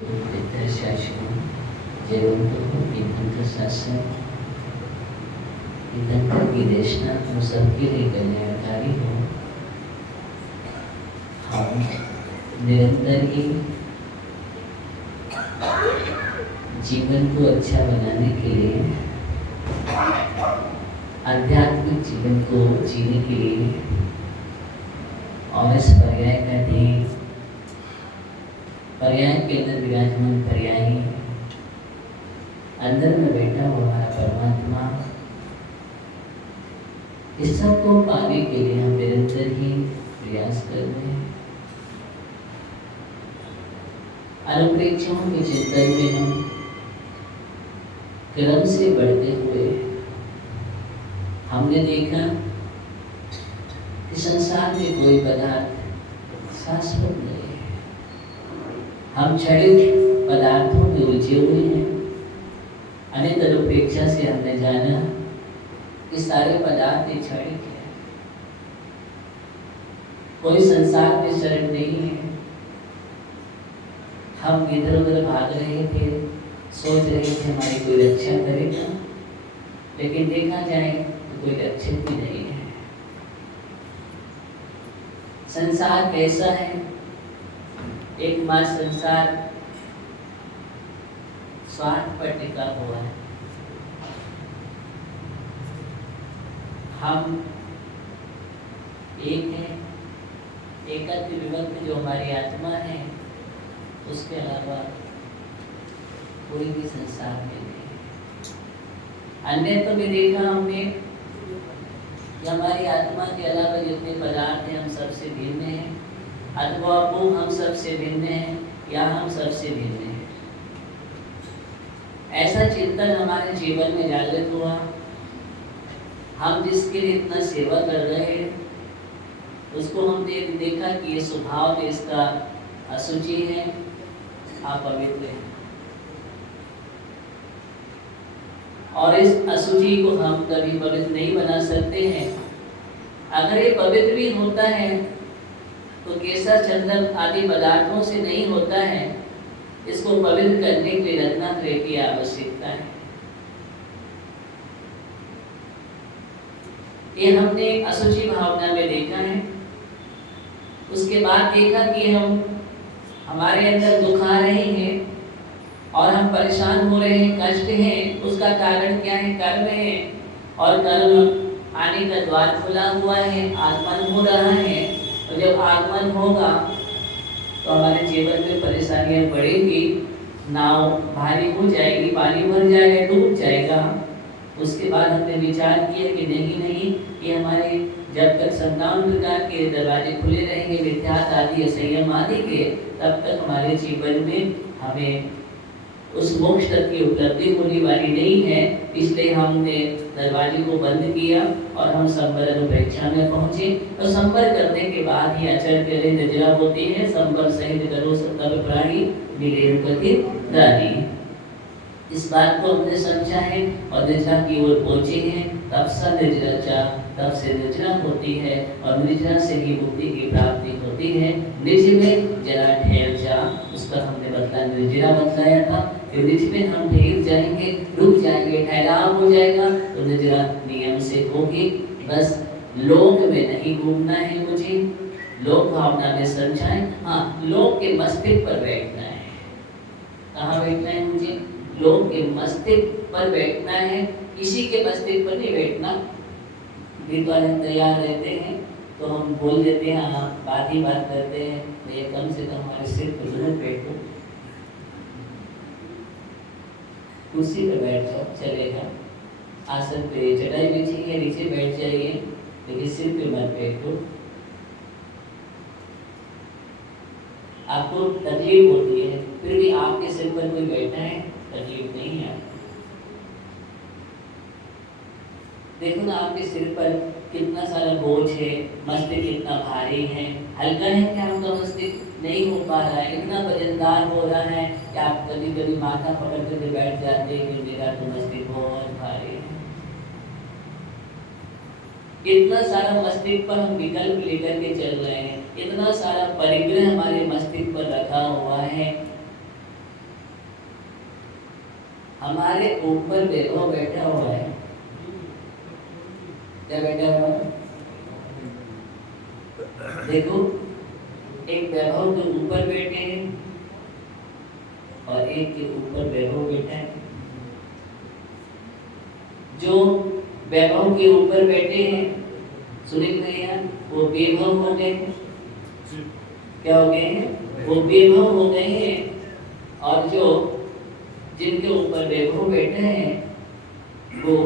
शासन शासन की देशना हम सबके लिए कल्याणकारी हो। हम निरंतर ही जीवन को अच्छा बनाने के लिए, आध्यात्मिक जीवन को जीने के लिए और इस पर्याय का ध्येय, पर्याय के अंदर विराजमान पर्यायी, अंदर में बैठा हुआ हमारा परमात्मा, इस सब को पाने के लिए हम निरंतर ही प्रयास कर रहे हैं। अनुप्रेक्षाओं के चिंतन में हम क्रम से बढ़ते हुए हमने देखा कि संसार में कोई पदार्थ शाश्वत नहीं है। हम क्षणिक पदार्थों में उलझे हुए हैं। अनेक अनुप्रेक्षा से हमने जाना कि सारे पदार्थ क्षणिक है। कोई संसार में शरण नहीं है। हम इधर उधर भाग रहे थे, सोच रहे थे हमारी कोई रक्षा करेगा, लेकिन देखा जाए तो कोई रक्षक भी नहीं है। संसार कैसा है? एकमात्र संसार स्वार्थ पर टिका हुआ है। हम एक हैं, एकत्व विभक्त जो हमारी आत्मा है, उसके अलावा कोई भी संसार में नहीं। अन्यत्र में देखा हमने कि हमारी आत्मा के अलावा जितने पदार्थ हैं हम सबसे भिन्न हैं, अथवा वो हम सबसे भिन्न हैं या हम सबसे भिन्न हैं। ऐसा चिंतन हमारे जीवन में जागृत हुआ। हम जिसके लिए इतना सेवा कर रहे हैं, उसको हमने देखा कि ये स्वभाव में इसका अशुचि है, अपवित्र है, और इस अशुचि को हम कभी पवित्र नहीं बना सकते हैं। अगर ये पवित्र भी होता है तो केसर चंदन आदि पदार्थों से नहीं होता है। इसको पवित्र करने के लिए रत्नात्रय की आवश्यकता है। ये हमने अशुचि भावना में देखा है। उसके बाद देखा कि हम हमारे अंदर दुख आ रहे हैं और हम परेशान हो रहे हैं, कष्ट है। उसका कारण क्या है? कर्म है, और कर्म आने का द्वार खुला हुआ है, आगमन हो रहा है। और जब आगमन होगा तो हमारे जीवन में परेशानियां बढ़ेंगी, नाव भारी हो जाएगी, पानी भर जाएगा, डूब जाएगा। उसके बाद हमने विचार किया कि नहीं, ये हमारे जब तक संतान प्रकार के दरवाजे खुले रहेंगे, मिथ्यात आदि संयम आदि के, तब तक हमारे जीवन में हमें उस मोक्ष तक की उपलब्धि होने वाली नहीं है। इसलिए हमने दरवाजे को बंद किया और हम संबर अनुप्रेक्षा में पहुंचे। तो संबर करने के बाद ही अचर के निद्रा होती है। संबर सहित करो तब प्राणी मिले गति रानी। इस बात को हमने समझा है और निद्रा की ओर पहुंचे हैं। तब से निद्रा, तब से निद्रा होती है और निद्रा से ही मुक्ति की प्राप्ति होती है। निज में जरा ठहर जा, उसका हमने बदला निद्रा बतलाया था। निज में हम ठहर जाएंगे, रुक जाएंगे, ठहराव हो जाएगा तो निद्रा नियम से होगी। बस लोक में नहीं घूमना है मुझे, लोक भावना में समझाएं। हाँ, लोक के मस्तिष्क पर बैठना है। कहाँ बैठना है मुझे? लोक के मस्तिष्क पर बैठना है, किसी के मस्तिष्क पर नहीं बैठना। तैयार रहते हैं तो हम बोल देते हैं, हाँ बात ही बात करते हैं, ये कम से कम हमारे सिर पर जरूर बैठो। कुर्सी पर बैठ जाओ, चलेगा। आसन पे चटाई बिछी है, नीचे बैठ जाइए, लेकिन सिर पे मत बैठो। आपको तकलीफ होती है, फिर भी आपके सिर पर कोई बैठा है, तकलीफ नहीं है। देखो ना, आपके सिर पर कितना सारा बोझ है, मस्तिष्क कितना भारी है। हल्का है क्या आपका मस्तिष्क? नहीं हो पा रहा है, इतना वजनदार हो रहा है कि आप कभी कभी माथा पकड़ कर बैठ जाते हैं कि मेरा तो मस्तिष्क बहुत भारी है। इतना सारा मस्तिष्क पर हम विकल्प लेकर के चल रहे हैं, इतना सारा परिग्रह हमारे मस्तिष्क पर रखा हुआ है हमारे ऊपर वैभव बैठा हुआ है। क्या बैठा हुआ है? देखो, एक वैभव के ऊपर बैठे हैं और एक के ऊपर वैभव बैठा है। जो वैभव के ऊपर बैठे हैं, सुनिए भैया, वो बेभव हो गए। क्या हो गए हैं? वो बेभव हो गए हैं। और जो जिनके ऊपर वैभव बैठे हैं वो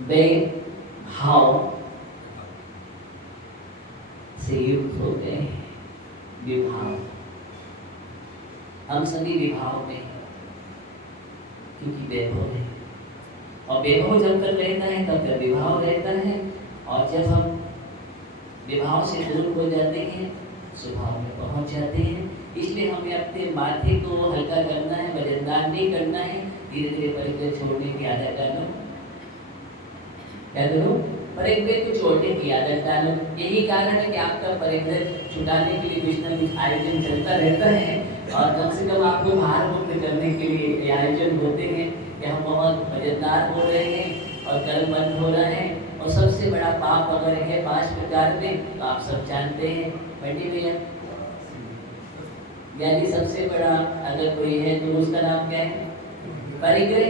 बेभाव से युक्त हो गए हैं। विभाव, हम सभी विभाव में हैं क्योंकि वैभव है। और वैभव जब तक रहता है तब तक विभाव रहता है। और जब हम विभाव से दूर हो जाते हैं, स्वभाव में पहुंच जाते हैं। इसलिए हमें अपने माथे को हल्का करना है, वजनदार नहीं करना है। धीरे धीरे परिग्रह छोड़ने की आदत डालो। क्या करो? परिग्रह को छोड़ने की आदत डालो। यही कारण है कि आपका परिग्रह छुटाने के लिए कुछ न कुछ आयोजन चलता रहता है। और कम से कम आपको भार मुक्त करने के लिए आयोजन होते हैं कि हम बहुत वजनदार हो रहे हैं और कर्म बंद हो रहा है। और सबसे बड़ा पाप अगर है 5 प्रकार में, तो आप सब जानते हैं पंडित भैया। यानी सबसे बड़ा अगर कोई है तो उसका नाम क्या है? परिग्रह।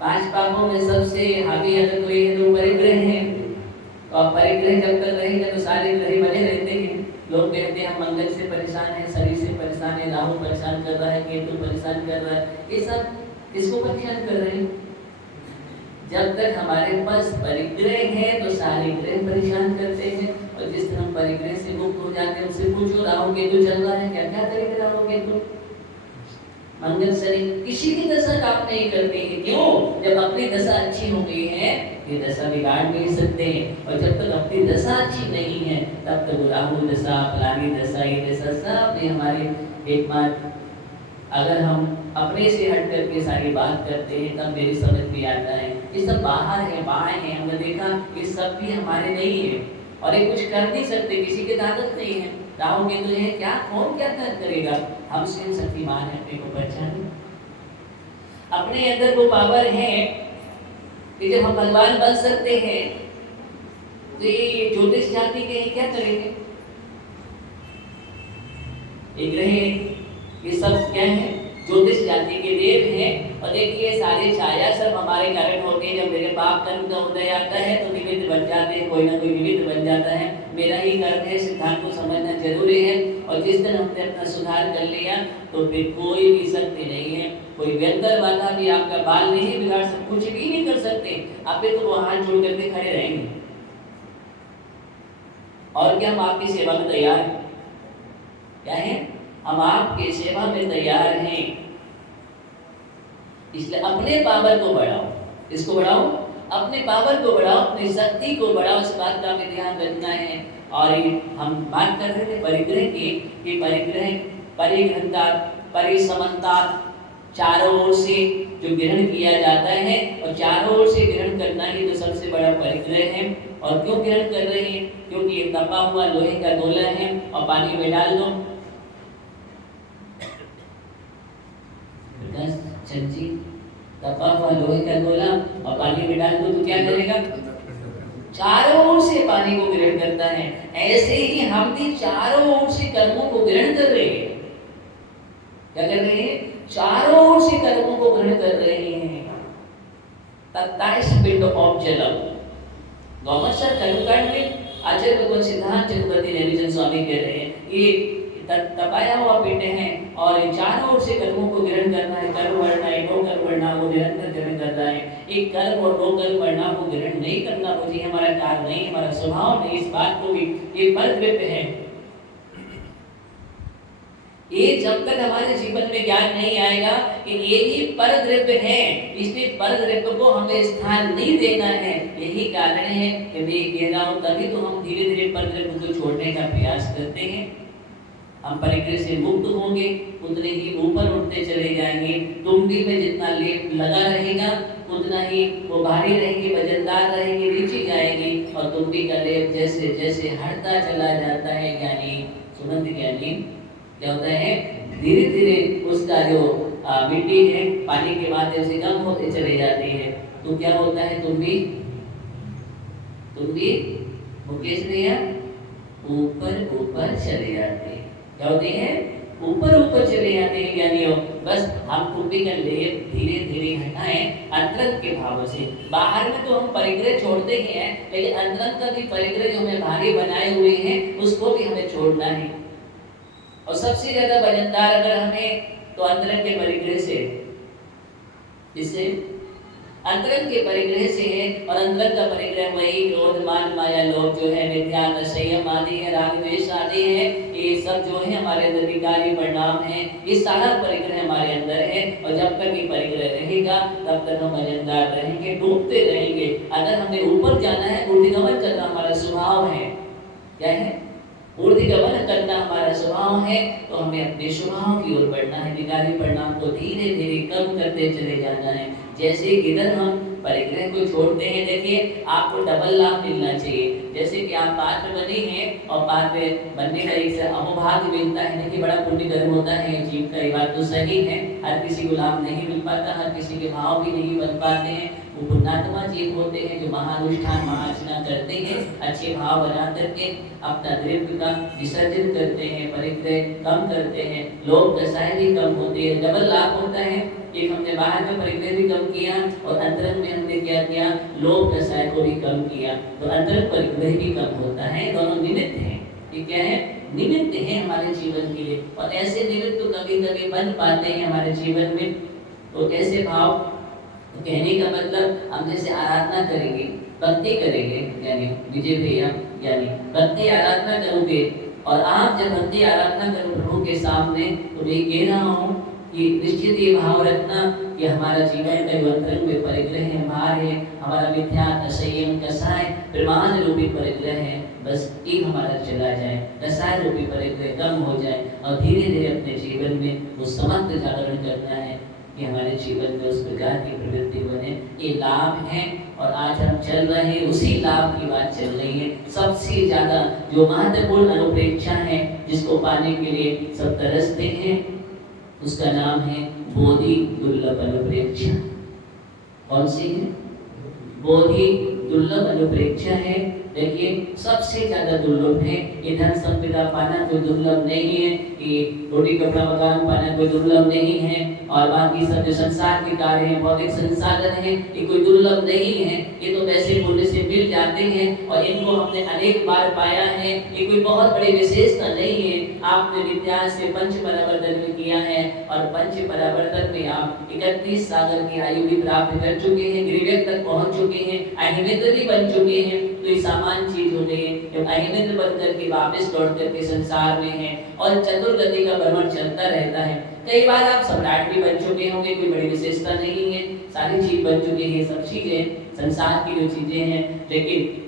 5 पापों में सबसे हावी अगर कोई है तो परिग्रह है। और परिग्रह जब तक रहेगा तो सारे ग्रह बने रहते हैं। लोग कहते हैं हम मंगल से परेशान है, शनि से परेशान है, राहु परेशान कर रहा है, केतु परेशान कर रहा है। ये सब किसको परेशान कर रहे हैं? जब तक हमारे पास परिग्रह है तो सारे ग्रह परेशान करते हैं। और जिस दिन हम परिग्रह से मुक्त हो जाते हैं, उससे पूछो राहु केतु चल रहा है, क्या क्या करेगा राहु केतु? मंगल शनि किसी की दशा काम नहीं करते हैं। क्यों? जब अपनी दशा अच्छी हो गई है, ये दशा बिगाड़ नहीं सकते। और जब तक अपनी दशा अच्छी नहीं है तब तक राहु दशा, फलानी दशा, ये दशा सब ये हमारे एकमात्र। अगर हम अपने से हट करके सारी बात करते हैं तब मेरी समझ में आता है ये सब बाहर है, बाएं है। हमने देखा ये सब भी हमारे नहीं है और ये कुछ कर नहीं सकते, किसी की ताकत नहीं है। राहु केतु है क्या, कौन क्या करेगा? हम स्वयं शक्तिमान है, अपने को पहचाने। अपने अंदर वो पावर है कि जब हम भगवान बन सकते हैं तो ये ज्योतिष जाति के क्या करेंगे? एक रहे, ये सब क्या है? ज्योतिष जाति के देव हैं। और देखिए सारे छाया सब हमारे कारण होते हैं। जब मेरे पाप कर्म का उदय आता है तो निमित्त बन जाते हैं, कोई ना कोई निमित्त बन जाता है। मेरा ही कर्म है, सिद्धांत को समझना जरूरी है। और जिस दिन हमने अपना सुधार कर लिया तो फिर कोई भी शक्ति नहीं है, कोई व्यंतर बाधा भी आपका बाल नहीं बिगाड़ सकते, कुछ भी नहीं कर सकते। आप तो वो हाथ जोड़ करके खड़े रहेंगे। और क्या हम आपकी सेवा में तैयार हैं? क्या है? हम आपके सेवा में तैयार हैं। इसलिए अपने पावर को बढ़ाओ। इसको बढ़ाओ, अपने पावर को बढ़ाओ, अपनी शक्ति को बढ़ाओ। इस बात का हमें ध्यान रखना है। और हम बात कर रहे थे परिग्रह की कि परिग्रह, परिग्रहता, परिसमता, चारों ओर से जो ग्रहण किया जाता है और चारों ओर से ग्रहण करना ही तो सबसे बड़ा परिग्रह है। और क्यों ग्रहण कर रहे हैं? क्योंकि ये तपा हुआ लोहे का गोला है और पानी में डाल दो, चंची तपा हुआ लोहे का गोला और पानी में डाल दो तो क्या करेगा? चारों ओर से पानी को ग्रहण करता है। ऐसे ही हम भी चारों ओर से कर्मों को ग्रहण कर रहे हैं। क्या कर रहे हैं? चारों ओर से कर्मों को ग्रहण कर रहे हैं। तत्ताइस पिंड ऑफ जलम गौमत्सर कर्मकांड में आचार्य भगवान सिद्धांत चक्रवर्ती नेमिचंद स्वामी कह रहे हैं ये तपाया हुआ पिंड है और चारों ओर से कर्मों को ग्रहण करना है। कर्म वर्णा है, नो कर्म वर्णा वो निरंतर ग्रहण करना है। एक कर्म और नो कर्म वर्णा को ग्रहण नहीं करना मुझे हमारा कार्य नहीं, हमारा स्वभाव नहीं। इस बात को भी ये परद्रव्य है। ये जब तक हमारे जीवन में ज्ञान नहीं आएगा कि ये भी परद्रव्य है, इसलिए परद्रव्य को हमें स्थान नहीं देना है। यही कारण है कि मैं कह रहा हूँ तभी तो हम धीरे धीरे परद्रव्य को छोड़ने का प्रयास करते हैं। हम परिग्रह से मुक्त होंगे, उतने ही ऊपर उठते चले जाएंगे। तुंबी में जितना लेप लगा रहेगा उतना ही वो भारी रहेंगे, वजनदार रहेंगे, नीचे जाएंगे। और तुंबी का लेप जैसे जैसे जैसे हटता चला जाता है ज्ञानी, सुमंत ज्ञानी, क्या होता है, धीरे धीरे उसका जो मिट्टी है पानी के माध्यम से कम होते चले जाते हैं। तो क्या होता है, तुम भी मुकेश भैया ऊपर ऊपर चले जाते हैं। क्या होते हैं, ऊपर ऊपर चले जाते हैं ज्ञानियों। बस हम तुम भी कर ले, धीरे धीरे हटाएं अंतरंग के भावों से। बाहर में तो हम परिग्रह छोड़ते ही हैं, लेकिन अंतरंग का भी परिग्रह जो हमें भारी बनाए हुए हैं उसको भी हमें छोड़ना है। और सबसे ज्यादा वजनदार अगर हमें तो अंतरंग के परिग्रह से, जिससे अंतरंग के परिग्रह से है। और अंतरंग का परिग्रह वही क्रोध मान माया लोभ जो है, विद्या संयम आदि है, राग द्वेष आदि है, ये सब जो है हमारे अंदर विकारी परिणाम है। ये सारा परिग्रह हमारे अंदर है। और जब तक ये परिग्रह रहेगा तब तक हम वजनदार रहेंगे, डूबते रहेंगे। अगर हमें ऊपर जाना है, ऊर्ध्वगमन करना हमारा स्वभाव है, क्या है, ऊर्ध्वगमन करना हमारा स्वभाव है, तो हमें अपने स्वभाव की ओर बढ़ना है। विकारी परिणाम को धीरे धीरे कम करते चले जाना है। जैसे इधर हम परिग्रह को छोड़ते हैं, देखिए आपको डबल लाभ मिलना चाहिए। जैसे कि आप पात्र बने हैं और पात्र बनने का एक अहोभाग्य मिलता है, देखिए बड़ा पुण्य कर्म होता है जीव का। ये बात तो सही है, हर किसी को लाभ नहीं मिल पाता, हर किसी के भाव भी नहीं बन पाते हैं। वो पुण्यात्मा जीव होते हैं जो महानुष्ठान महार्चना करते हैं, अच्छे भाव बना करके अपना द्रव्य का विसर्जन करते हैं, परिग्रह कम करते हैं, लोभ दशाएं भी कम होती है, डबल लाभ होता है। एक हमने बाहर में परिग्रह भी कम किया और अंतरंग में हमने क्या किया, लोभ दशाएं को भी कम किया, तो अंतरंग परिग्रह भी कम होता है। दोनों निमित्त हैं, ये क्या है, निमित्त है हमारे जीवन के लिए। और ऐसे निमित्त तो कभी कभी बन पाते हैं हमारे जीवन में। तो कैसे भाव, तो कहने का मतलब हम जैसे आराधना करेंगे, भक्ति करेंगे, यानी विजय भैया यानी भक्ति आराधना करोगे, और आप जब भक्ति आराधना करो प्रभु के सामने, तो मैं कह रहा हूँ कि निश्चित ये भाव रखना कि हमारा जीवन का जो अंतरंग में परिग्रह है, भार है, हमारा मिथ्या संयम कसाय प्रमाद रूपी परिग्रह है, बस एक हमारा चला जाए, कसाय रूपी परिग्रह कम हो जाए, और धीरे धीरे अपने जीवन में वो समर्थ जागरण करना है कि हमारे जीवन में उस प्रकार की प्रवृत्ति बने। ये लाभ है, और आज हम चल रहे हैं उसी लाभ की बात चल रही है। सबसे ज्यादा जो महत्वपूर्ण अनुप्रेक्षा है, जिसको पाने के लिए सब तरसते हैं, उसका नाम है बोधि दुर्लभ अनुप्रेक्षा। कौन सी है, बोधि दुर्लभ अनुप्रेक्षा है। देखिए सबसे ज्यादा दुर्लभ है। ये धन संपदा पाना कोई दुर्लभ नहीं है, ये रोटी कपड़ा मकान पाना कोई दुर्लभ नहीं है, और बाकी सब जो संसार के कार्य हैं, भौतिक संसाधन है, ये कोई दुर्लभ नहीं है। ये तो पैसे पुण्य से मिल जाते हैं, और इनको हमने अनेक बार पाया है। ये कोई बहुत बड़ी विशेषता नहीं है। आपने विद्या से पंच परावर्तन में किया है, और पंच परावर्तन में आप 31 सागर की आयु भी प्राप्त कर चुके हैं, गिरिवेक तक पहुंच चुके हैं, अहिमित्र भी बन चुके हैं। तो ये सामान्य चीज हो गई है। जब अहिमित्र बन करके वापस लौट करके संसार में है, और चतुर्गति का भ्रमण चलता रहता है। कई बार आप सम्राट भी बन चुके होंगे, कोई बड़ी विशेषता नहीं है, सारी चीज बन चुके हैं, सब चीजें संसार की जो चीजें हैं। लेकिन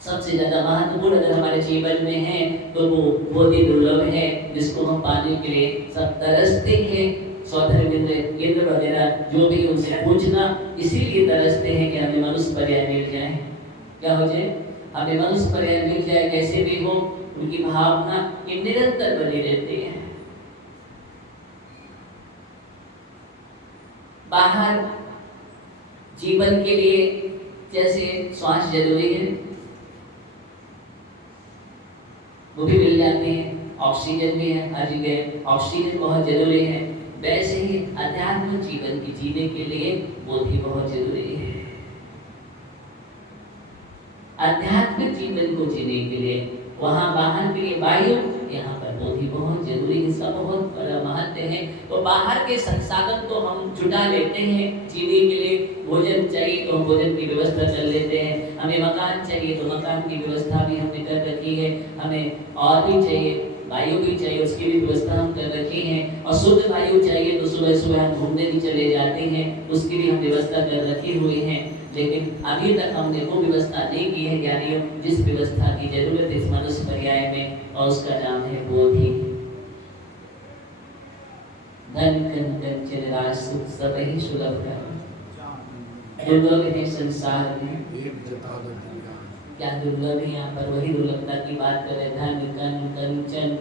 सबसे ज्यादा महत्वपूर्ण अगर हमारे जीवन में है तो वो बोधि दुर्लभ है, जिसको हम पाने के लिए सब तरसते हैं। सौधर्म इंद्र वगैरह जो भी उनसे पूछना, इसीलिए तरसते हैं कि हमें मनुष्य पर्याय मिल जाए। क्या हो जाए, हमें मनुष्य पर्याय मिल जाए, कैसे भी हो। उनकी भावना ये निरंतर बनी रहती है। बाहर जीवन के लिए जैसे श्वास जरूरी है, वो भी मिल जाती है, ऑक्सीजन भी है, हर जगह ऑक्सीजन बहुत जरूरी है। वैसे ही आध्यात्मिक जीवन की जीने के लिए बोधि बहुत जरूरी है। आध्यात्मिक जीवन को जीने के लिए वहाँ बाहर के लिए वायु, यहाँ पर बोधि बहुत जरूरी है, इसका बहुत बड़ा महत्व है। तो बाहर के संसाधन तो हम जुटा लेते हैं जीने के लिए। भोजन चाहिए तो हम भोजन की व्यवस्था कर लेते हैं, हमें मकान चाहिए तो मकान की व्यवस्था भी हमने कर रखी है, हमें और भी चाहिए, वायु भी चाहिए, उसकी भी व्यवस्था हम कर रखी है। और शुद्ध वायु चाहिए तो सुबह सुबह हम घूमने भी चले जाते हैं, उसकी भी हम व्यवस्था कर रखी हुई है। लेकिन अभी तक हमने वो व्यवस्था नहीं की है ज्ञानियों, जिस व्यवस्था की जरूरत इस मनुष्य पर्याय में, और उसका नाम है बोधि। धन कन कंचन राज सुख सब ही सुलभ है, दुर्लभ है संसार में क्या दुर्लभ है यहाँ पर, वही दुर्लभता की बात कर रहे। धन कन कंचन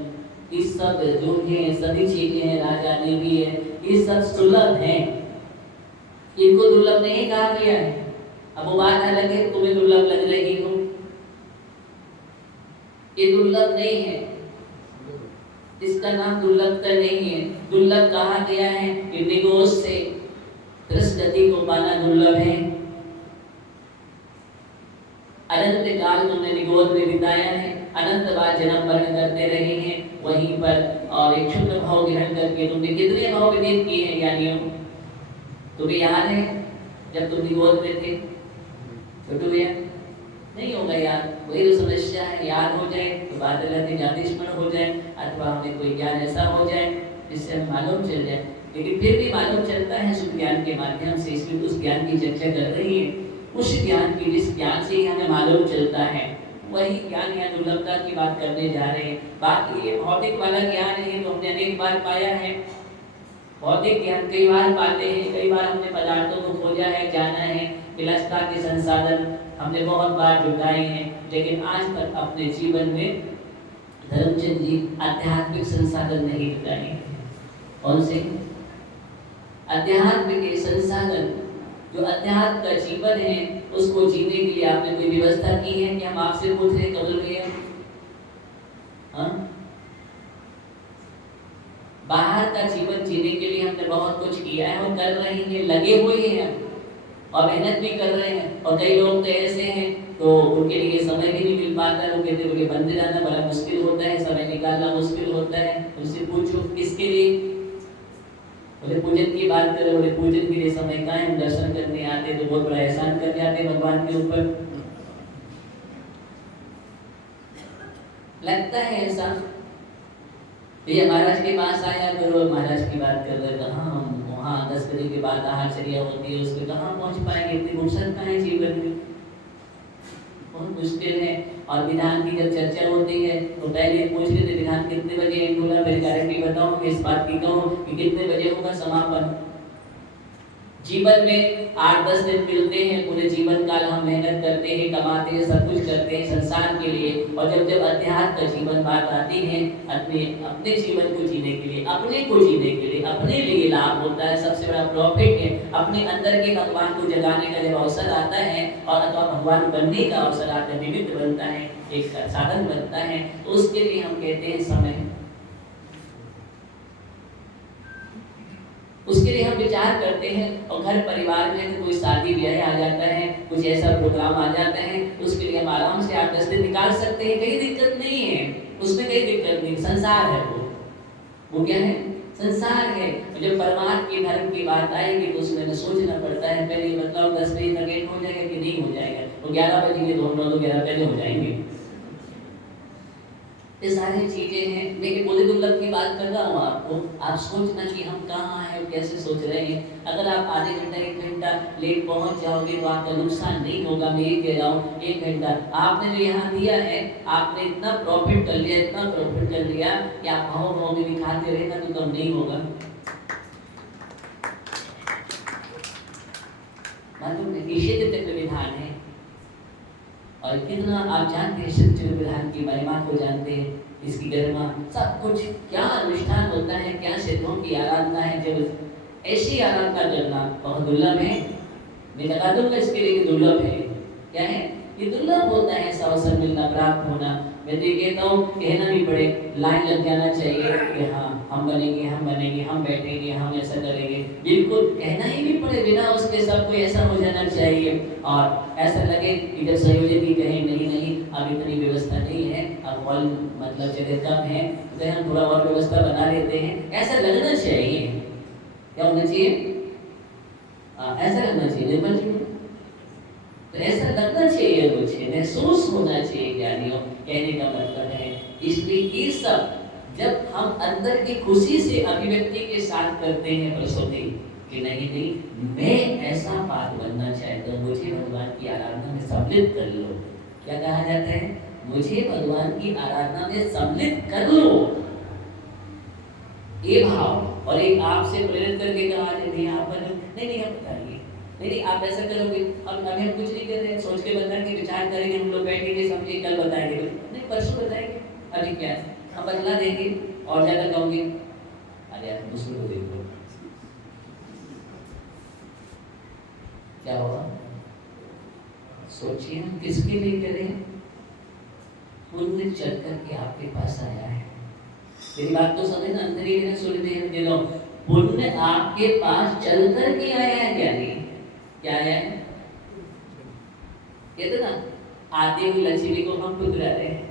इस सब जो है सभी चीजें हैं, राजा ने भी है, ये सब सुलभ है, इनको दुर्लभ नहीं कहा गया है। अब वो बात अलग है, तुम्हें दुर्लभ लग रही हो, ये दुर्लभ नहीं है, इसका नाम दुर्लभता नहीं है। दुर्लभ कहा गया है कि निगोज से दृष्टि को पाना दुर्लभ है। अनंत काल तुमने निगोद में बिताया है, अनंत बार जन्म मरण करते रहे हैं वहीं पर, और एक क्षुद्र भाव ग्रहण करके तुमने कितने भाव व्यतीत किए हैं ज्ञानियों। तुम्हें याद है जब तुम निगोद में थे छोटू भैया? नहीं होगा याद, वही तो समस्या है। याद हो जाए तो बात अलग है, ज्ञाति स्मरण हो जाए, अथवा हमें कोई ज्ञान ऐसा हो जाए जिससे हमें मालूम चल जाए, लेकिन फिर भी मालूम चलता है शुद्ध ज्ञान के माध्यम से। इसलिए उस ज्ञान की चर्चा कर रही है, उस ज्ञान की, जिस ज्ञान से हमें मालूम चलता है, वही ज्ञान या दुर्लभता की बात करने जा रहे हैं। बात ये भौतिक वाला ज्ञान है तो हमने अनेक बार पाया है, भौतिक ज्ञान कई बार पाते हैं, कई बार हमने पदार्थों को खोजा है, जाना है, विलासता के संसाधन हमने बहुत बार जुटाए हैं, लेकिन आज तक अपने जीवन में धर्मचंद जी आध्यात्मिक संसाधन नहीं जुटाए। कौन से अध्यात्म के संसाधन? जो अध्यात्म का जीवन है उसको जीने के लिए आपने कोई व्यवस्था की है कि हम आपसे पूछ रहे कमल भैया? बाहर का जीवन जीने के लिए हमने बहुत कुछ किया है और कर रहे हैं, लगे हुए हैं और मेहनत भी कर रहे हैं। और कई लोग तो ऐसे हैं तो उनके लिए समय भी नहीं मिल पाता, वो कहते हैं बोले मंदिर आना बड़ा मुश्किल होता है, समय निकालना मुश्किल होता है। उनसे पूछो किसके लिए? बोले पूजन की बात करें, बोले पूजन के लिए समय कहाँ है, हम दर्शन करने आते तो बहुत बड़ा एहसान कर जाते भगवान के ऊपर। लगता है ऐसा। ये महाराज के पास आया करो, महाराज की बात कर रहे, कहाँ हम वहाँ 10 बजे के बाद आहारचर्या होती है, उसके कहाँ पहुँच पाएंगे, इतनी फुर्सत कहाँ है जीवन में, बहुत मुश्किल है। और विधान की जब चर्चा होती है तो पहले पूछ लेते विधान कितने बजे एंड होगा, मेरी गारंटी बताऊं, इस बात की कहूं कि कितने बजे होगा समापन। जीवन में 8-10 दिन मिलते हैं, पूरे जीवन काल हम मेहनत करते हैं, कमाते हैं, सब कुछ करते हैं संसार के लिए, और जब जब अध्यात्म का जीवन बात आती है, अपने जीवन को जीने के लिए, अपने को जीने के लिए, अपने लिए लाभ होता है, सबसे बड़ा प्रॉफिट है। अपने अंदर के भगवान को जगाने का जब अवसर आता है और अथवा भगवान बनने का अवसर आता है, निमित्त बनता है, एक साधन बनता है, तो उसके लिए हम कहते हैं समय। उसके लिए हम विचार करते हैं, और घर परिवार में कोई शादी ब्याह आ जाता है, कुछ ऐसा प्रोग्राम आ जाता है, उसके लिए हम आराम से 8-10 दिन निकाल सकते हैं, कोई दिक्कत नहीं है, उसमें कोई दिक्कत नहीं। संसार है वो क्या है? संसार है। जब परमात्मा के धर्म की बात आएगी तो उसमें सोचना पड़ता है, पहले मतलब 10 बजे तक एंड हो जाएगा कि नहीं हो जाएगा, तो 11 बजे तो हम लोग 11 पहले हो जाएंगे। ये सारी चीजें हैं। लेकिन बोले दुर्लभ की बात कर रहा हूँ आपको, आप सोचना कि हम कहाँ हैं और कैसे सोच रहे हैं। अगर आप आधे घंटा 1 घंटा लेट पहुंच जाओगे तो आपका नुकसान नहीं होगा। मैं ये कह रहा हूँ 1 घंटा आपने जो यहाँ दिया है, आपने इतना प्रॉफिट कर लिया, इतना प्रॉफिट कर लिया कि आप भाव में भी खाते रहे ना तो कम नहीं होगा। मालूम है निषेध चक्र विधान है, और कितना आप जानते हैं शिव चक्र विधान की महिमा को जानते हैं, इसकी गरिमा, सब कुछ क्या अनुष्ठान होता है, क्या सिद्धों की आराधना है। जब ऐसी आराधना करना बहुत दुर्लभ है, मैं लगा दूंगा इसके लिए दुर्लभ है। क्या है ये? दुर्लभ होता है ऐसा अवसर मिलना, प्राप्त होना। मैं तो कहता हूँ कहना भी पड़े, लाइन लग जाना चाहिए कि हाँ हम बनेंगे, हम बनेंगे, हम बैठेंगे, हम ऐसा करेंगे, बिल्कुल कहना ही भी पड़े, बिना उसके सब कोई ऐसा हो जाना चाहिए। और ऐसा लगे कि जब संयोजक ही कहें नहीं अब इतनी व्यवस्था नहीं है, अब हॉल मतलब जगह कम है तो हम थोड़ा और व्यवस्था बना लेते हैं, ऐसा लगना चाहिए। क्या होना चाहिए? ऐसा लगना चाहिए निर्मल जी, तो ऐसा लगना चाहिए, मुझे महसूस होना चाहिए ज्ञानियों, कहने का मतलब है। इसलिए ये सब जब हम अंदर की खुशी से अभिव्यक्ति के साथ करते हैं प्रस्तुति कि नहीं मैं ऐसा पात्र बनना चाहता हूँ, मुझे भगवान की आराधना में सम्मिलित कर लो। क्या कहा जाता है? मुझे भगवान की आराधना में सम्मिलित कर लो, ये भाव। और एक आपसे प्रेरित करके कहा जाए आप नहीं हम बताइए नहीं, आप ऐसा करोगे। अब अभी हम कुछ नहीं कर रहे हैं, सोच के बताएंगे, विचार करेंगे, हम लोग बैठेंगे, समझे, कल बताएंगे, नहीं परसों बताएंगे। अभी क्या है, हम बदला देंगे और ज्यादा कहूँगे अरे यार दूसरों को देखो क्या होगा। सोचिए हम किसके लिए करें। पुण्य चल करके आपके पास आया है। मेरी बात तो समझ ना, अंदर ही सुन दे लो। पुण्य आपके पास चल करके आया है, क्या नहीं क्या आया है। कहते ना आते हुए लक्ष्मी को हम पुत्र रहे हैं।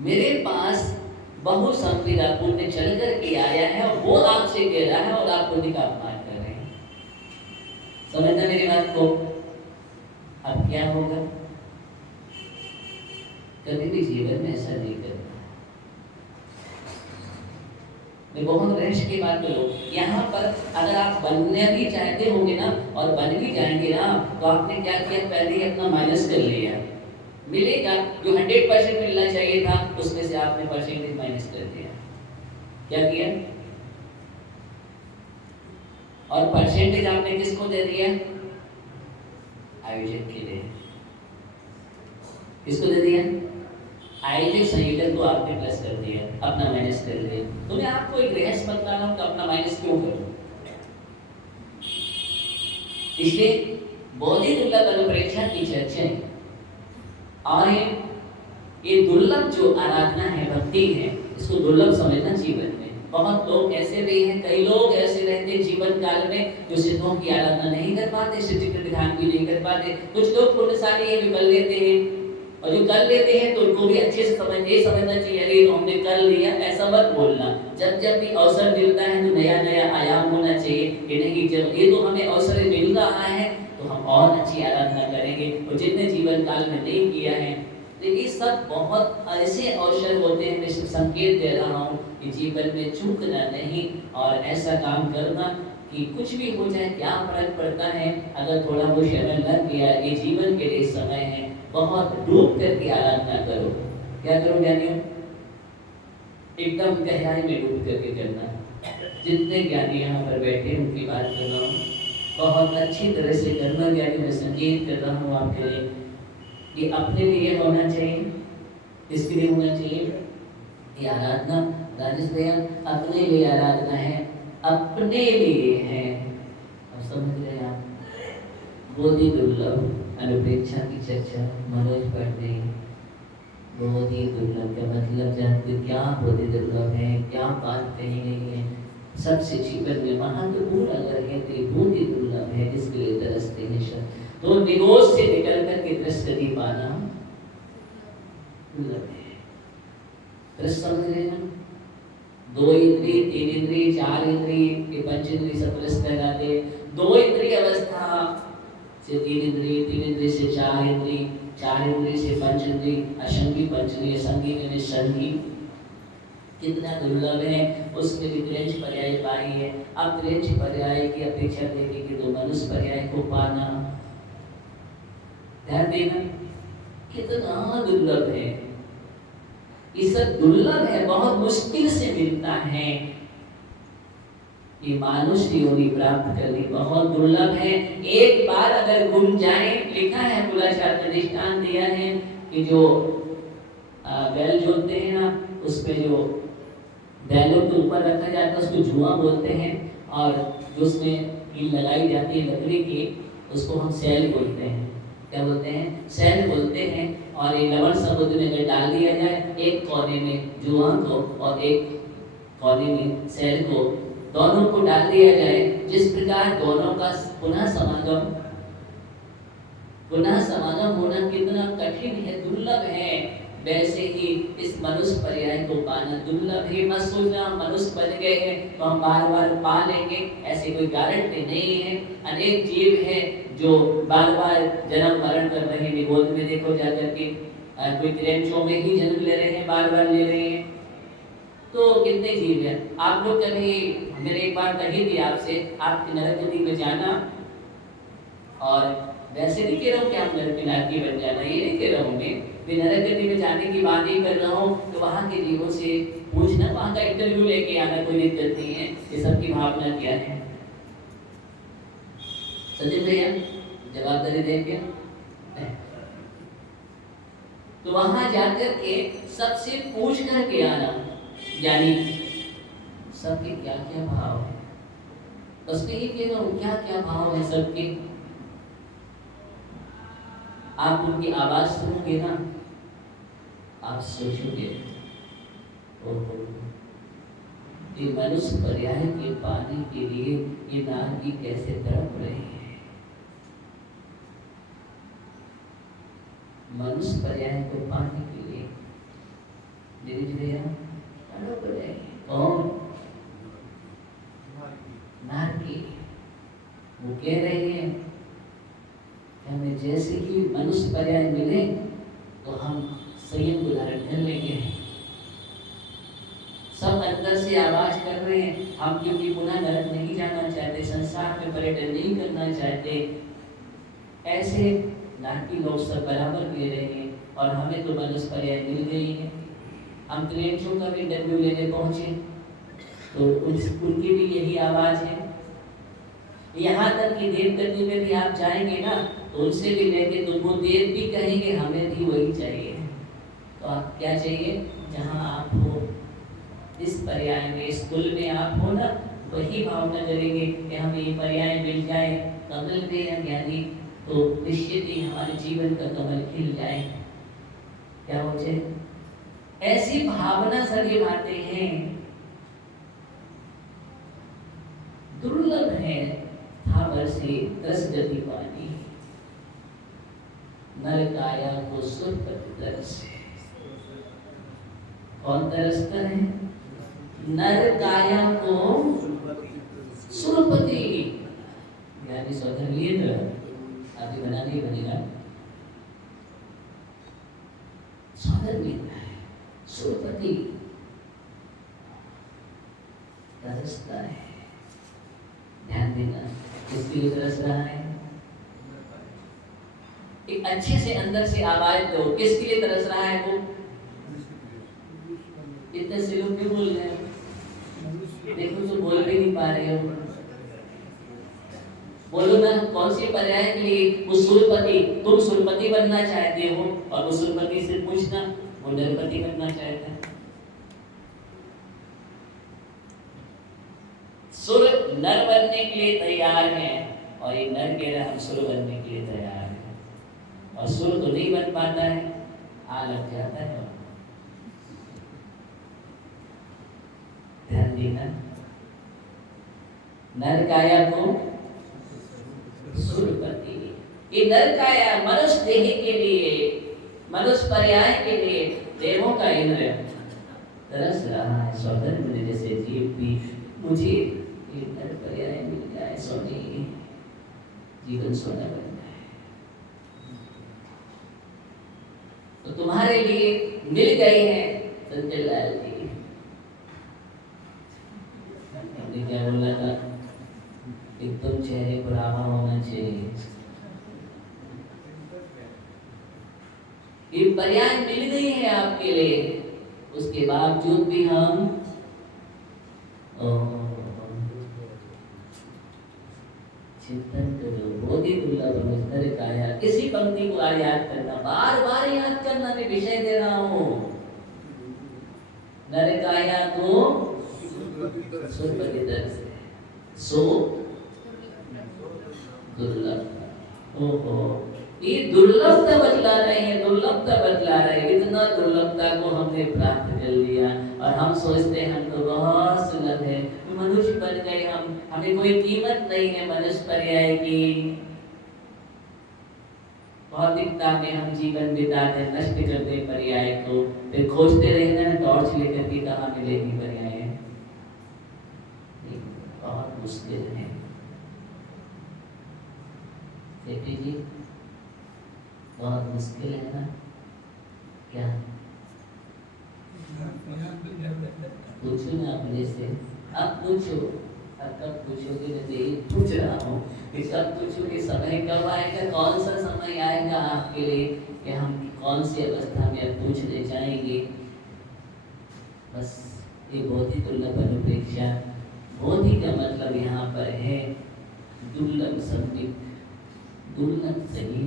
मेरे पास बहु संविदा पुण्य चल करके आया है और वो आपसे कह रहा है और आप पुण्य का अपमान कर रहे हैं। समझना मेरी बात को। अब क्या होगा, कभी भी जीवन में ऐसा नहीं करना। मैं बहुत रहस्य की बात करूं, यहाँ पर अगर आप बनने भी चाहते होंगे ना और बन भी जाएंगे ना, तो आपने क्या किया, पहले ही अपना माइनस कर लिया। मिलेगा जो 100% मिलना चाहिए था, उसमें से आपने परसेंटेज माइनस कर दिया। क्या किया, और परसेंटेज आपने किसको दे दिया, आयोजक के लिए। किसको दे दिया, आयोजक संयोजक को आपने प्लस कर दिया, अपना माइनस कर दिया। तो मैं आपको एक रहस्य बता रहा हूं कि अपना माइनस क्यों करूं। इसलिए बोधि दुर्लभ अनुप्रेक्षा की चर्चा और ये दुर्लभ जो आराधना है, भक्ति है, इसको दुर्लभ समझना जीवन में। बहुत लोग ऐसे भी हैं, कई लोग ऐसे रहते हैं जीवन काल में जो सिद्धों की आराधना नहीं कर पाते, सिद्ध के विधान भी नहीं कर पाते। कुछ लोग पुण्यशाली है, कर लेते हैं, और जो कर लेते हैं तो उनको भी अच्छे से समझना चाहिए, अरे तो हमने कर लिया, ऐसा मत बोलना। जब जब भी अवसर मिलता है तो नया नया आयाम होना चाहिए। ये नहीं जब ये तो हमें अवसर मिल रहा है तो हम और अच्छी आराधना करेंगे, और जितने जीवन काल में नहीं किया है। तो ये सब बहुत ऐसे अवसर होते हैं, मैं संकेत दे रहा हूँ कि जीवन में चूकना नहीं और ऐसा काम करना कि कुछ भी हो जाए क्या फर्क पड़ता है, अगर थोड़ा वो शरण लग गया। ये जीवन के लिए समय है, बहुत डूब करके आराधना करो। क्या करो ज्ञानियों, एकदम गहराई में डूब करके करना। जितने ज्ञानी यहाँ पर बैठे उनकी बात कर रहा हूँ, बहुत अच्छी तरह से करना। ज्ञानी मैं संकेत कर रहा हूँ आपके लिए कि अपने लिए होना चाहिए। इसके लिए होना चाहिए ये आराधना, राजेश भैया अपने लिए आराधना है, अपने लिए है। अब समझ रहे आप, बोधि दुर्लभ अनुप्रेक्षा की चर्चा मनोज पढ़ते, बोधि दुर्लभ का मतलब जानते क्या, बोधि दुर्लभ है क्या बात कही गई है। सबसे जीवन में महत्वपूर्ण अगर है तो बोधि दुर्लभ है, इसके लिए तरसते हैं शब्द। तो निगोज से निकल कर के दृष्टि पाना दुर्लभ है। दृष्टि समझ रहे हैं, 2 इंद्रिय 3 इंद्रिय 4 इंद्रिय के पंच इंद्रिय सत्रस्त कहलाते। 2 इंद्रिय अवस्था से 3 इंद्रिय, 3 इंद्रिय से 4 इंद्रिय, 4 इंद्रिय से पंच इंद्रिय, असंगी पंचेंद्रिय, संगी में निसंगी। कितना दुर्लभ है, उसमें भी त्रिंश पर्याय पाई है। अब त्रिंश पर्याय की अपेक्षा देखेंगे तो मनुष्य पर्याय को पाना, ध्यान देना कितना दुर्लभ है। ये सब दुर्लभ है, बहुत मुश्किल से मिलता है। ये मानुष योनि प्राप्त करनी बहुत दुर्लभ है। एक बार अगर गुम जाए, लिखा है कुलाचार्य ने दृष्टांत दिया है कि जो बैल जोतते हैं ना, उसमें जो बैलों के ऊपर रखा जाता है उसको जुआ बोलते हैं, और जो उसमें कील लगाई जाती है लकड़ी की, उसको हम सैल बोलते हैं। क्या बोलते हैं, सैल बोलते हैं। और ये लवण समुद्र में अगर डाल दिया जाए, एक कोने में जुआ को और एक कोने में सैल को, दोनों को डाल दिया जाए, जिस प्रकार दोनों का पुनः समागम होना कितना कठिन है, दुर्लभ है, वैसे ही इस मनुष्य पर्याय को पाना दुर्लभ है। मत सोचना मनुष्य बन गए हैं तो हम बार बार पा लेंगे, ऐसी कोई गारंटी नहीं है। अनेक जीव हैं जो बार बार जन्म मरण कर रहे हैं। निगोद में देखो जाकर के, कोई क्रेंचों में ही जन्म ले रहे हैं, बार बार ले रहे हैं। तो कितने जीव हैं। आप लोग कभी, मैंने एक बार कही थी आपसे, आप नरक गति में जाना, और वैसे नहीं कह रहा हूँ कि आप नरक बन जाना, ये नहीं कह रहा हूँ मैं नरक गति में जाने की बात ही कर रहा हूँ। तो वहाँ के जीवों से पूछना, वहाँ का इंटरव्यू लेके आना, कोई दिक्कत नहीं है। ये सबकी भावना क्या है, संजय भैया जवाबदारी देंगे। तो वहां जाकर के सबसे पूछ करके आना, यानी सबके क्या क्या भाव है, बस मैं ये कह रहा हूं क्या क्या भाव है सबके। आप उनकी आवाज सुनोगे ना, आप सोचोगे ओहो, ये मनुष्य पर्याय के पाने के लिए ये नारकी कैसे तड़प रही है। मनुष्य पर्याय को पाने के लिए धीरे धीरे तड़प रहे हैं। कौन? नारकी। वो कह रही है कि हमें जैसे ही मनुष्य पर्याय मिले तो हम संयम को धारण कर लेंगे। सब अंदर से आवाज कर रहे हैं, हम क्योंकि पुनः नरक नहीं जाना चाहते, संसार में पर्यटन नहीं करना चाहते। ऐसे नारकी लोग सब बराबर कह रहे हैं और हमें तो मनुष्य पर्याय मिल गई है। हम ट्रेन का भी इंटरव्यू लेने पहुंचे तो उनकी भी यही आवाज है। यहाँ तक कि देव गति में भी आप जाएंगे ना तो उनसे भी लेंगे तो वो देव भी कहेंगे हमें भी वही चाहिए। तो आप क्या चाहिए? जहाँ आप हो, इस पर्याय में, इस कुल में आप हो ना, वही भावना करेंगे कि हमें ये पर्याय मिल जाए, कमल में ज्ञानी, तो निश्चित ही हमारे जीवन का कमल खिल जाए। क्या हो जाए? ऐसी भावना सभी बातें हैं, दुर्लभ है थावर से दस गति पानी, नर काया को सुरपति तरस। कौन तरसता है? नर काया को सुरपति, यानी स्वधर्मीय आदि बना नहीं बनेगा, स्वधर्मीय सुरपति तरसता है। ध्यान देना, किसके लिए तरस रहा है? एक अच्छे से अंदर से आवाज दो, किसके लिए तरस रहा है वो? इतने से लोग क्यों बोल रहे हैं? देखो तो बोल भी नहीं पा रहे हो। बोलो ना, कौन सी पर्याय के लिए? वो सुरपति, तुम सुरपति बनना चाहते हो और वो सुरपति से पूछना, वो नरपति बनना चाहता है। सुर नर बनने के लिए तैयार है और ये नर कह रहा है हम सुर बनने के लिए तैयार है, और सुर तो नहीं बन पाता है, आ लग जाता है। ध्यान देना, नर काया को सुरपति, ये नर काया मनुष्य देह के लिए, मनुष्य पर्याय के लिए देवों का इंद्र तरस रहा है। स्वधर्म में जैसे जीव भी, मुझे ये नर पर्याय मिल जाए, सोने जीवन सोना बन जाए। तो तुम्हारे लिए मिल गई है संजय लाल जी। हमने क्या बोला था? एकदम चेहरे पर आभा होना चाहिए। ये पर्याय मिल गई है आपके लिए, उसके बावजूद भी हम चिंतन करो। बहुत ही दुर्लभ नर काया। इसी पंक्ति को याद करना, बार बार याद करना, मैं विषय दे रहा हूँ। नर काया को सुरपति तरस, सो दुर्लभ। ओहो, ये दुर्लभता बतला रहे हैं, दुर्लभता बतला रहे हैं। इतना दुर्लभता को हमने प्राप्त कर लिया और हम सोचते हैं हम तो बहुत सुलभ है, मनुष्य बन गए हम, हमें कोई कीमत नहीं है मनुष्य पर्याय की। भौतिकता में हम जीवन बिताते, नष्ट करते पर्याय को, फिर खोजते रहना टॉर्च लेकर के कहाँ मिलेगी पर्याय। बहुत मुश्किल है सेठी जी, बहुत मुश्किल है ना? क्या पूछो ना अपने से, अब पूछो, अब कब पूछोगे? मैं यही पूछ रहा हूँ कि कब पूछोगे? समय कब आएगा? कौन सा समय आएगा आपके लिए कि हम कौन सी अवस्था में अब पूछने जाएंगे? बस ये बोधि दुर्लभ अनुप्रेक्षा, बोधि का मतलब यहाँ पर है दुर्लभ शब्द दुर्लभ सही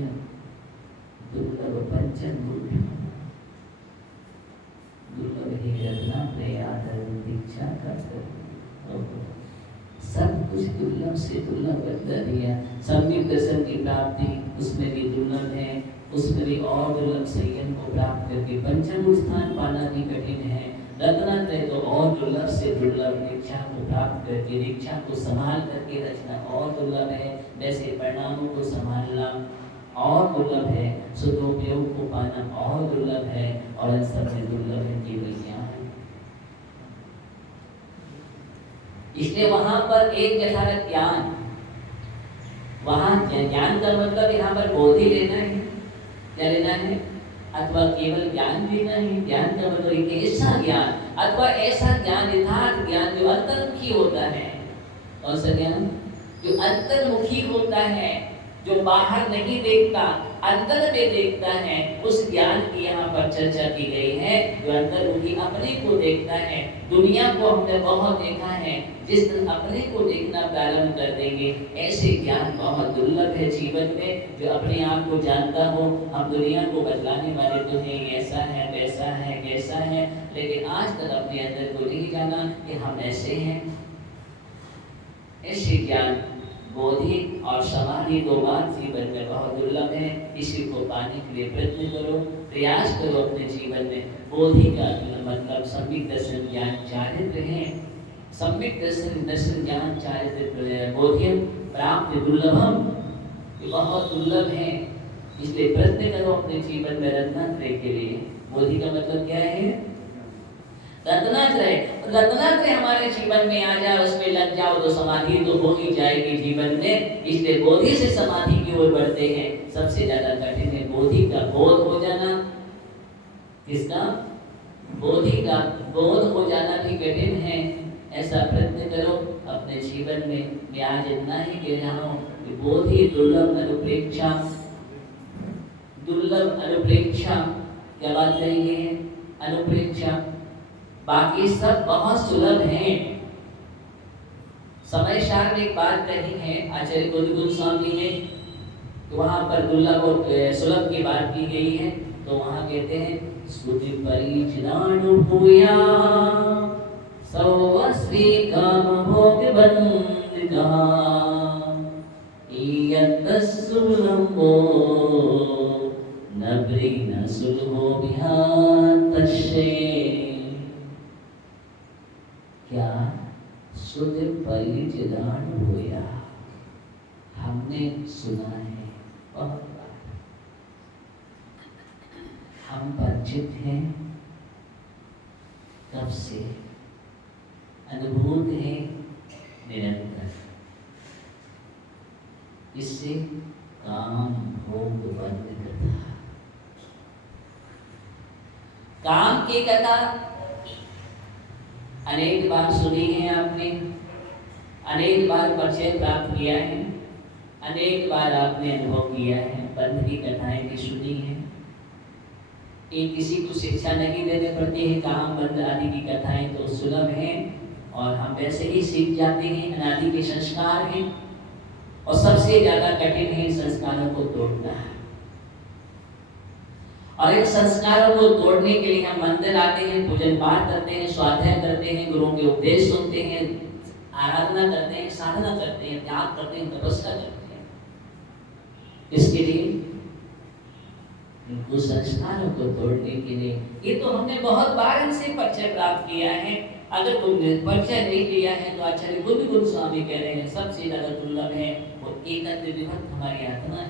दुर्लभ पंचन दुर्लभ ही रत्ना प्रयादर दीक्षा कर सब कुछ दुर्लभ से दुर्लभ कर दिया। संगीत दर्शन की प्राप्ति उसमें भी दुर्लभ है, उसमें भी और दुर्लभ संयम को प्राप्त करके पंचम स्थान पाना भी कठिन है। रत्नात्रय तो और दुर्लभ से दुर्लभ, दीक्षा को प्राप्त करके दीक्षा को संभाल करके रचना और दुर्लभ है। वैसे परिणामों को संभालना और दुर्लभ है, सदुपयोग को पाना और दुर्लभ है, और इन सब में दुर्लभ है केवल ज्ञान। इसलिए वहां पर एक यथार्थ ज्ञान, वहां ज्ञान का मतलब यहाँ पर बोधि लेना है, क्या लेना है, अथवा केवल ज्ञान लेना है। ज्ञान का मतलब एक ऐसा ज्ञान अथवा ऐसा ज्ञान, यथार्थ ज्ञान जो अंतर्मुखी होता है। कौन सा ज्ञान? जो अंतर्मुखी होता है, जो बाहर नहीं देखता, अंतर में देखता है, उस ज्ञान की यहाँ पर चर्चा की गई है। जो अंतर्मुखी अपने को देखता है, दुनिया को हमने बहुत देखा है, जिस दिन अपने को देखना प्रारंभ कर देंगे, ऐसे ज्ञान बहुत दुर्लभ है जीवन में। जो अपने आप को जानता हो, हम दुनिया को बतलाने वाले तो हैं, ऐसा है वैसा है कैसा है, लेकिन आज तक अपने अंदर को नहीं जाना कि हम ऐसे हैं। ऐसे ज्ञान बोधि और समाधि दो बात जीवन में बहुत दुर्लभ है। इसी को पाने के लिए प्रयत्न करो, प्रयास करो अपने जीवन में। बोधि का मतलब सम्यक दर्शन ज्ञान चारित्र है। सम्यक दर्शन ज्ञान चारित्र बोधियम प्राप्त दुर्लभम, ये बहुत दुर्लभ है। इसलिए प्रयत्न करो अपने जीवन में रत्नात्रय के लिए। बोधि का मतलब क्या है? रत्नात्रय। रत्नात्रय हमारे जीवन में आ जाए, उसमें लग जाओ तो समाधि तो हो ही जाएगी जीवन में। इसलिए बोधि से समाधि की ओर बढ़ते हैं। सबसे ज्यादा कठिन है बोधि का बोध हो जाना। किसका? बोधि का बोध हो जाना भी कठिन है। ऐसा प्रयत्न करो अपने जीवन में। मैं आज इतना ही कह रहा हूँ कि बोधि दुर्लभ अनुप्रेक्षा, दुर्लभ अनुप्रेक्षा क्या बात कही है? अनुप्रेक्षा। बाकी सब बहुत सुलभ हैं। समय सार में एक बात कही है आचार्य बुद्धगुण स्वामी ने, तो वहां पर दुर्लभ और सुलभ की बात की गई है। तो वहां कहते हैं स्तुति परिचिदानुभूया सर्वस्वी काम भोग बंदिका सुलभो नब्री न सुलभो विहातशे। क्या? शुद्ध परिचिदान होया, हमने सुना है बहुत बार, हम परिचित हैं। कब से? अनुभूत है निरंतर। इससे काम भोग बंद कथा, काम की कथा अनेक बार सुनी है आपने, अनेक बार परिचय प्राप्त किया है, अनेक बार आपने अनुभव किया है। बंध की कथाएं भी सुनी है। एक किसी को शिक्षा नहीं देने पड़ती है, काम बंध आदि की कथाएं तो सुलभ हैं और हम वैसे ही सीख जाते हैं। अनादि के संस्कार हैं और सबसे ज्यादा कठिन है इन संस्कारों को तोड़ना। और इन संस्कारों को तोड़ने के लिए हम मंदिर आते हैं, पूजन पाठ करते हैं, स्वाध्याय करते हैं, गुरुओं के उपदेश सुनते हैं, आराधना करते हैं, साधना करते हैं, त्याग करते हैं, तपस्या करते हैं। इसके लिए इनको संस्कारों को तोड़ने के लिए। ये तो हमने बहुत बार इनसे परिचय प्राप्त किया है। अगर तुमने परिचय नहीं लिया है तो आचार्य बुद्धगुण स्वामी कह रहे हैं सबसे ज्यादा दुर्लभ है वो एकत्र विभक्त हमारी आत्मा है।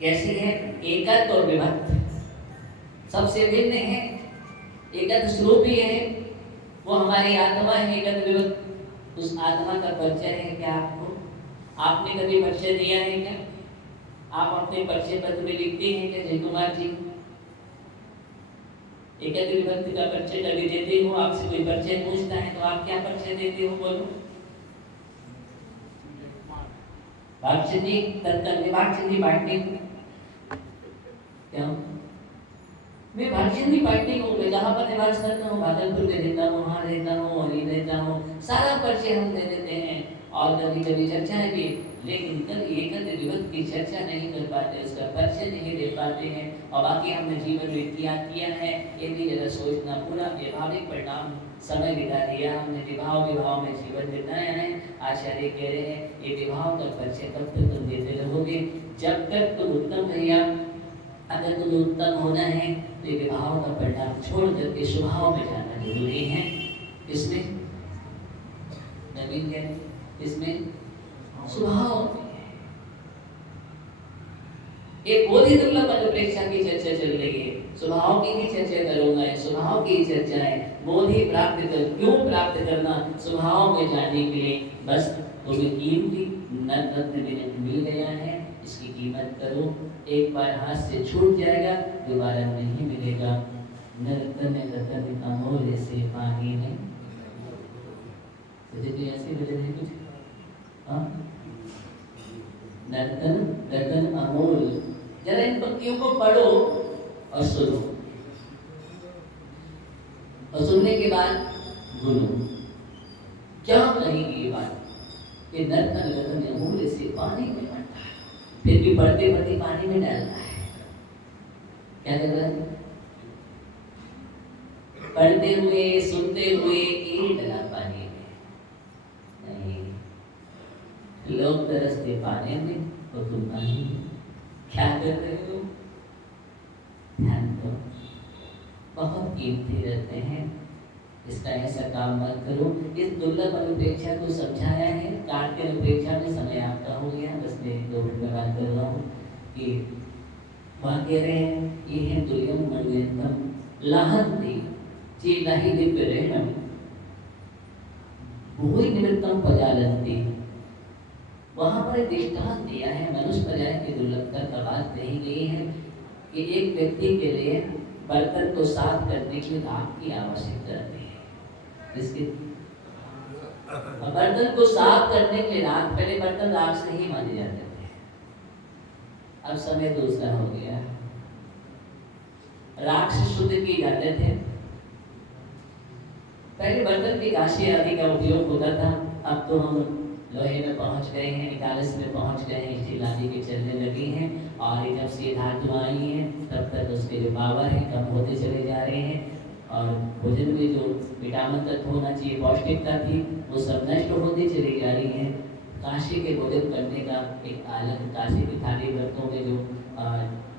कैसी है? एकत्र और विभक्त सबसे भिन्न है। एकत्र स्वरूप ही है, वो हमारी आत्मा है एकत्र विभक्त। उस आत्मा का परिचय है क्या आपको? आपने कभी परिचय दिया है क्या? आप अपने परिचय पत्र में लिखते हैं क्या जय कुमार जी? एकत्र विभक्त का परिचय कभी देते हो? आपसे कोई परिचय पूछता है तो आप क्या परिचय देते हो? बोलो। भागचंदी तत्काल भागचंदी पाटनी क्या? मैं भागचंदी पाटनी हूँ। मैं कहाँ पर निवास करता हूँ? भागलपुर में रहता हूँ, वहाँ रहता हूँ और ये रहता हूँ। सारा परिचय हम दे देते हैं और कभी कभी चर्चाएं भी, लेकिन कल एकत्र विभक्त की चर्चा नहीं कर पाते, उसका परिचय नहीं दे पाते हैं। और बाकी हमने जीवन में किया है, ये भी जरा सोचना। पूरा व्यवहारिक परिणाम समय बिता दिया हमने, विभाव में जीवन बिताया है। आचार्य कह रहे हैं ये विभाव का परिचय कब तक तुम देते रहोगे, जब तक तुम उत्तम भैया, अगर तुम्हें उत्तम होना है तो ये विभाव का परिणाम छोड़ करके स्वभाव में जाना जरूरी है। इसमें नवीन क्या है, इसमें स्वभाव में एक बोधि दुर्लभ अनुप्रेक्षा की चर्चा चल रही है, स्वभाव की ही चर्चा करूंगा। स्वभाव की चर्चा है, बोधि प्राप्त कर, क्यों प्राप्त करना, स्वभाव में जाने के लिए। बस तुम्हें कीमती रत्न मिल गया है, इसकी कीमत करो। एक बार हाथ से छूट जाएगा, दोबारा नहीं मिलेगा। नर्तन रतन अमूल्य से पानी में, ऐसे बोले थे कुछ, नर्तन रतन अमूल्य। जरा इन पंक्तियों को पढ़ो और सुनो, और सुनने के बाद गुनो क्या कहेगी ये बात कि नर्तन रतन अमूल्य से पानी में बनता है, फिर भी पढ़ते पढ़ते पानी में डालता है। क्या कर रहा है, पढ़ते हुए सुनते हुए एक डला पानी में नहीं। लोग तरसते पानी में और तुम पानी में क्या कर रहे हो, ध्यान दो। बहुत कीमती रहते हैं, इसका ऐसा काम मत करो। इस दुर्लभ अनुप्रेक्षा को समझाया है, कार्य अनुप्रेक्षा में समय आपका हो गया, बस मैं 2 मिनट में बात कर रहा हूँ कि वहाँ कह रहे हैं ये है दुर्लभ मणियंतम लाहंती चीलाही दिव्य रहनम भूय निमित्तम पजालंती। वहाँ पर एक दृष्टांत दिया है, मनुष्य पर्याय की दुर्लभता का बात कही गई है कि एक व्यक्ति के लिए बर्तन को साफ करने के लिए राख की आवश्यकता रहती है। इसके बर्तन को साफ करने के लिए राख, पहले बर्तन राख से ही माने जाते थे, अब समय दूसरा हो गया, राख से शुद्ध किए जाते थे। पहले बर्तन की कांसी आदि का उपयोग होता था, अब तो हम लोहे में पहुंच गए हैं, निकालस में पहुंच गए हैं, स्टील आदि के चलने लगे हैं। और जब से धातु आई है तब तक उसके जो पावर है कम होते चले जा रहे हैं, और भोजन में जो विटामिन तत्व होना चाहिए, पौष्टिकता थी, वो सब नष्ट होती चली जा रही है। काशी के भोजन करने का एक अलग, काशी की थाली बर्तनों में जो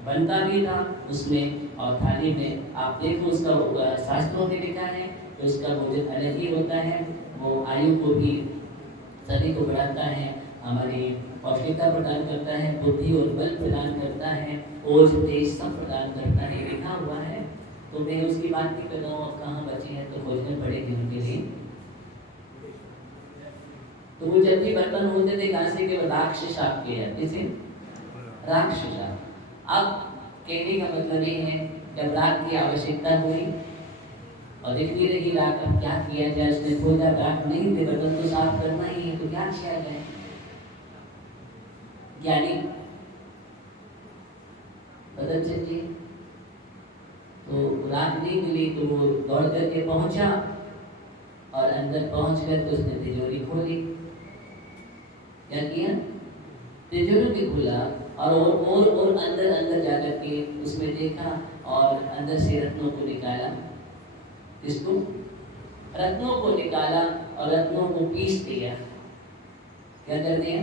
बनता भी था उसमें, और थाली में आप देखो उसका शास्त्रों में लिखा है तो उसका भोजन अलग ही होता है। वो आयु को भी सभी को बढ़ाता है, हमारी पौष्टिकता प्रदान करता है, बुद्धि और बल प्रदान करता है, ओज तेज सब प्रदान करता है, लिखा हुआ है। तो मैं उसकी बात नहीं कर रहा हूँ, कहाँ बचे हैं तो खोजने पड़ेगी उनके लिए। तो वो जब भी बर्तन होते थे कांसे के, राक्षस आप किए जाते थे, राक्षस। अब कहने का मतलब ये है, जब राख की आवश्यकता हुई और दिखती रही राख, अब क्या किया जाए, उसने खोजा राख नहीं थे, बर्तन को साफ करना ही है, तो क्या किया जाए। ज्ञानी बदल चलिए, तो राख नहीं मिली तो वो दौड़ करके पहुंचा, और अंदर पहुंच कर तो उसने तिजोरी खोली। क्या किया, तिजोरी खोला और अंदर जाकर के उसमें देखा, और अंदर से रत्नों को निकाला। इसको रत्नों को निकाला और रत्नों को पीस दिया। क्या कर दिया,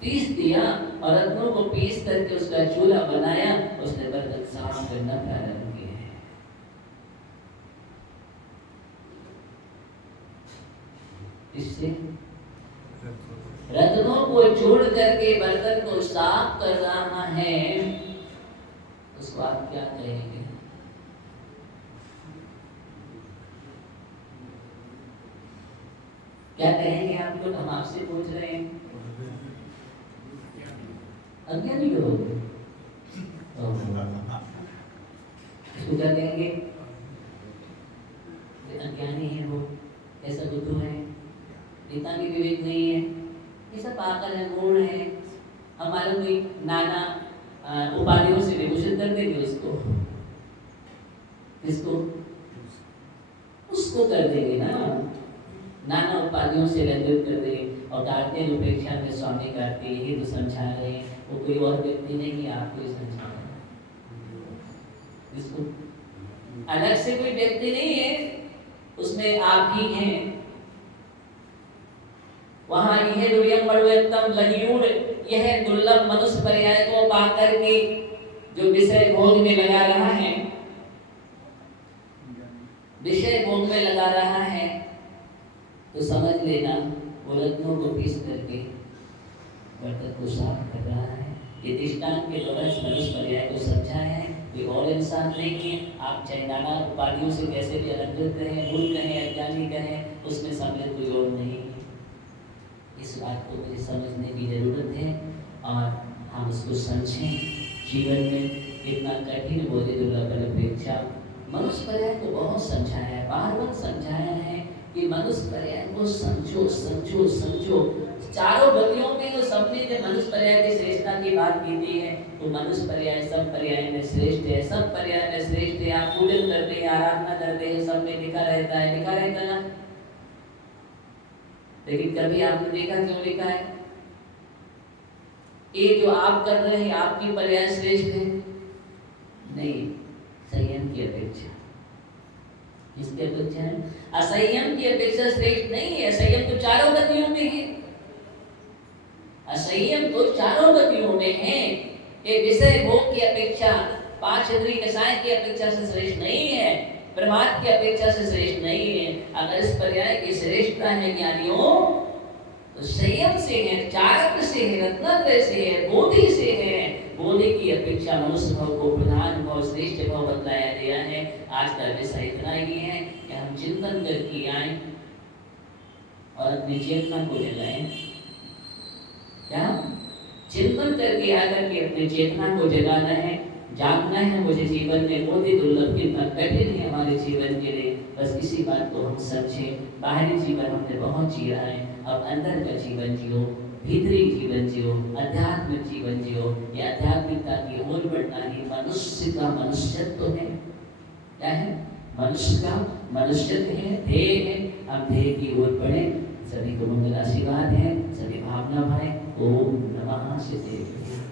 पीस दिया, और रत्नों को पीस करके उसका चूल्हा बनाया, उसने बर्तन साफ करना प्रारंभ किया। इससे रत्नों को जोड़ करके बर्तन को साफ कर रहा है, उसको आप क्या कहेंगे। क्या कहेंगे आप लोग, हम आपसे पूछ रहे हैं। अज्ञानी लोग उसको क्या कहेंगे, अज्ञानी है वो, ऐसा बुद्धू है, नेता की विवेक नहीं है, ये सब पागल है, मूढ़ है। हमारे कोई नाना उपाधियों से विभूषित कर देंगे उसको, किसको, उसको कर देंगे ना, नाना उपाधियों से रंजित कर देंगे। और कार्तिक उपेक्षा में स्वामी कार्तिक यही तो समझा रहे हैं, वो कोई और व्यक्ति नहीं है, आपको ही समझा रहे हैं। इसको अलग से कोई व्यक्ति नहीं है, उसमें आप ही हैं। वहां यह दुर्यम बड़ुयतम लहियूर, यह दुर्लभ मनुष्य पर्याय को पाकर के जो विषय भोग में लगा रहा है, विषय भोग में लगा रहा है, तो समझ लेना वो रत्नों को पीस करके बर्तन को साफ कर रहा है। ये दृष्टांत के द्वारा इस मनुष्य पर्याय को समझाया है। कोई और इंसान नहीं है, आप चाहे नाना उपाधियों से कैसे भी अलंकृत कहें, मूल कहें, अज्ञानी कहें, उसमें सम्मिलित कोई और नहीं है। इस बात को मुझे समझने की जरूरत है और हम उसको समझें। जीवन में इतना कठिन बोधि दुर्लभ अपेक्षा मनुष्य पर्याय को बहुत समझाया है, बार-बार समझाया है कि मनुष्य पर्याय को समझो समझो समझो। चारों गतियों में तो सबने जब मनुष्य पर्याय की श्रेष्ठता की बात की थी है, तो मनुष्य पर्याय सब पर्याय में श्रेष्ठ है, सब पर्याय में श्रेष्ठ है। आप पूजन करते हैं, आराधना करते हैं, सब में लिखा रहता है, लिखा रहता है ना। लेकिन कभी आपने देखा क्यों लिखा है? ये जो आप कर रहे हैं, आपकी पर्याय श्रेष्ठ है नहीं, संयम की अपेक्षा। किसकी अपेक्षा है? असंयम की अपेक्षा श्रेष्ठ नहीं है। संयम तो चारों गतियों में है, असंयम तो चारों गतियों में है। ये विषय भोग की अपेक्षा, पांच इंद्रिय कषाय की अपेक्षा से श्रेष्ठ नहीं है, परमात्मा की अपेक्षा से श्रेष्ठ नहीं है। अगर इस पर्याय की श्रेष्ठता है ज्ञानियों, तो संयम से है, चारक से है, रत्नात्रय से है, बोधि से है। बोधि की अपेक्षा मनुष्य भाव को प्रधान भाव, श्रेष्ठ भाव बतलाया गया है। आज का विषय इतना ही है कि हम चिंतन करके आए और अपनी चेतना को जगाएं। क्या चिंतन करके आकर के अपनी चेतना को जगाना है, जागना है। मुझे जीवन में बहुत ही दुर्लभ, कितना कठिन है हमारे जीवन के लिए। बस इसी बात को हम समझें। बाहरी जीवन हमने बहुत जिया है, अब अंदर का जीवन जियो, भीतरी जीवन जियो, आध्यात्मिक जीवन जियो। ये आध्यात्मिकता की ओर बढ़ना ही मनुष्य का मनुष्यत्व है। क्या है? मनुष्य का मनुष्यत्व है, ध्येय है। हम ध्येय की ओर बढ़े। सभी को मंगल आशीर्वाद है, सभी भावना भरे। ओम नमः शिवाय।